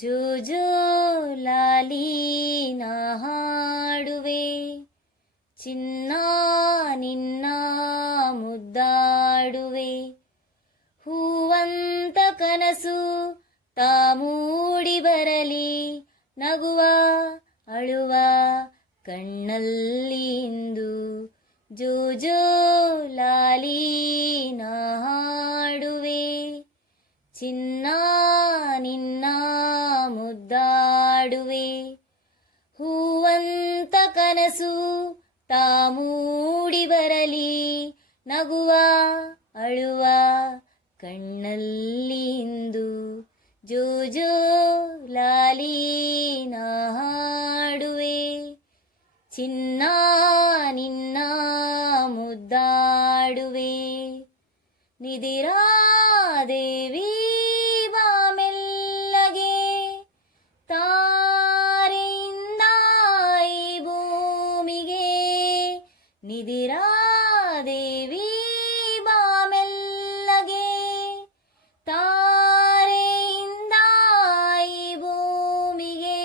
ಜೋ ಜೋ ಲಾಲಿ ನಾ ಹಾಡುವೆ, ಚಿನ್ನ ನಿನ್ನ ಮುದ್ದಾಡುವೆ. ಹೂವಂತ ಕನಸು ತಾ ಮೂಡಿ ಬರಲಿ, ನಗುವ ಅಳುವ ಕಣ್ಣಲ್ಲಿ ಇಂದು. ಜೋ ಜೋ ಲಾಲಿ ನಾ ಹಾಡುವೆ, ಚಿನ್ನ ನಿನ್ನ ಮುದ್ದಾಡುವೆ. ಹೂವಂತ ಕನಸು ತಾ ಮೂಡಿ ಬರಲಿ, ನಗುವ ಅಳುವ ಕಣ್ಣಲ್ಲಿ ಇಂದು. ಜೋ ಜೋ ಲಾಲಿ ನಾ ಹಾಡುವೆ, ಚಿನ್ನ ನಿನ್ನ ಮುದ್ದಾಡುವೆ. ನಿದಿರಾದೇವಿ ಬಾ ಮೆಲ್ಲಗೆ, ತಾರೆಯಿಂದ ಈ ಭೂಮಿಗೆ. ನಿದಿರಾದೇವಿ ಬಾ ಮೆಲ್ಲಗೆ, ತಾರೆಯಿಂದ ಈ ಭೂಮಿಗೆ.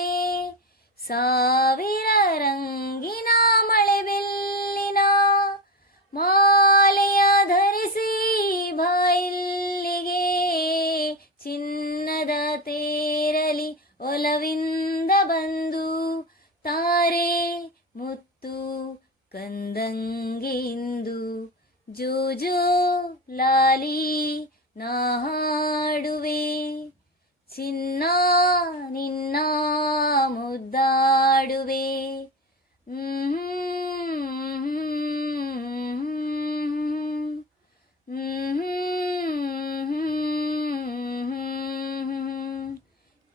ಸಾವಿರ ರಂಗಿನ ಮಳೆ ಬೆಲ್ಲಿನ ಮಾಲೆಯ ಧರಿಸಿ ಬಾಯಿಲ್ಲಿಗೆ. ಚಿನ್ನದ ತೇರಲಿ ಒಲವಿಂದ ಬಂದು, ತಾರೆ ಮುತ್ತು ಕಂದಂಗೆ ಇಂದು. ಜೋ ಜೋ ಲಾಲಿ ನಾ ಹಾಡುವೆ, ಚಿನ್ನ ನಿನ್ನ ಮುದ್ದಾಡುವೆ.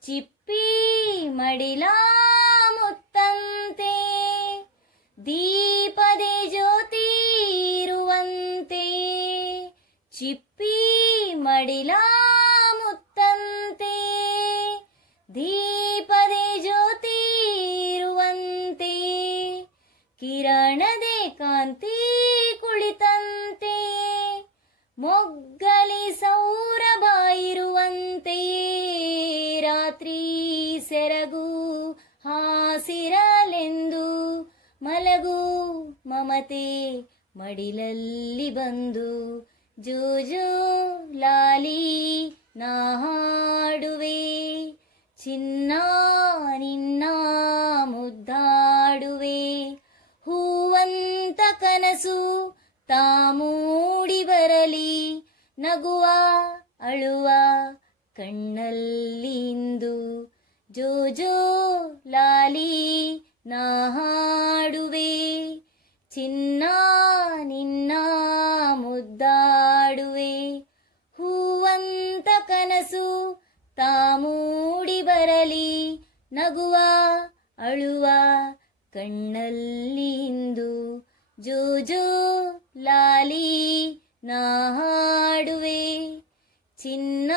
ಚಿಪ್ಪಿ ಮಡಿಲ ಮುತ್ತಂತೆ, ದೀಪದೆ ಜ್ಯೋತಿ ಇರುವಂತೆ. ಚಿಪ್ಪಿ ಮಡಿಲ ಮುತ್ತಂತೆ, ದೀಪದೆ ಜ್ಯೋತಿ ಇರುವಂತೆ. ಕಿರಣದೆ ಕಾಂತಿ ಕುಳಿತಂತೆ, ಮೊಗ್ಗಲಿ ಸೌರಭ ಇರುವಂತೆಯೇ. ರಾತ್ರಿ ಸೆರಗು ಹಾಸಿರಲೆಂದು, ಮಲಗು ಮಮತೆ ಮಡಿಲಲ್ಲಿ ಬಂದು. ಜೋ ಜೋ ಲಾಲಿ ನಾ ಹಾಡುವೆ, ಚಿನ್ನ ನಿನ್ನ ಮುದ್ದಾಡುವೆ. ಹೂವಂತ ಕನಸು ತಾ ಮೂಡಿ ಬರಲಿ, ನಗುವ ಅಳುವ ಕಣ್ಣಲ್ಲಿ ಇಂದು. ಜೋ ಜೋ ಲಾಲಿ ನಾ ಹಾಡುವೆ, ಚಿನ್ನ ನಿನ್ನ ಮುದ್ದಾಡುವೆ. ಹೂವಂತ ಕನಸು ತಾ ಮೂಡಿ ಬರಲಿ, ನಗುವ ಅಳುವ ಕಣ್ಣಲ್ಲಿ ಇಂದು. ಜೋ ಜೋ ಲಾಲಿ ನಾ ಹಾಡುವೆ, ಚಿನ್ನ